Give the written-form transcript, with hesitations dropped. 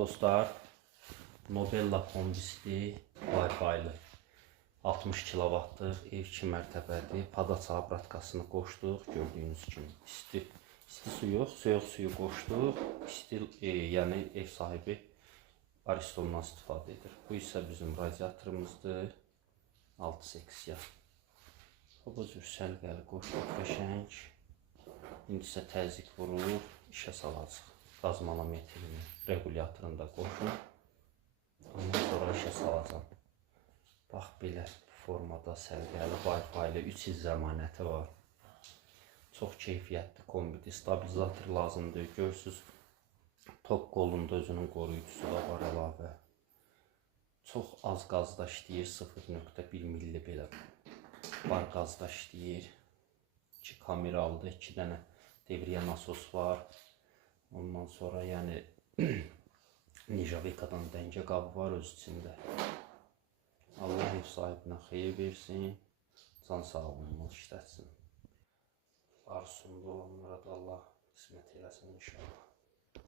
dostlar, Nobella kombisidir, Wi-Fi-lı. 60 kW'dır, ev 2 mərtəbədir. Padaça abratkasını qoşduq, gördüyünüz kimi. İsti su yox, soyuq suyu qoşduq. Yəni ev sahibi Aristondan istifadə edir. Bu isə bizim radiatorımızdır, 6 seksiya. Bu cür səlqəli qoşduq, qəşəng. İndi isə təzyiq vurulur, işə salacaq. Qazmanometrini, regulyatorunu da qoşun. Ondan sonra işə salacam. Bax, belə formada səlqəli, Wi-Fi-lı 3 il zəmanəti var. Çox keyfiyyətli kombidir, stabilizator lazımdır. Görürsünüz, tok qolunda özünün qoruyucusu da var əlavə. Çox az qazda işləyir, 0.1 milli belə var qazda işləyir. 2 kameralıdır, 2 dənə devriyə nasos var. Ondan sonra yəni Nijavikadan dəngə qabı var öz içində. Allah ev sahibinə xeyir versin, can sağlığını işlətsin. Arzusunda olanlara da Allah qismət eləsin inşallah.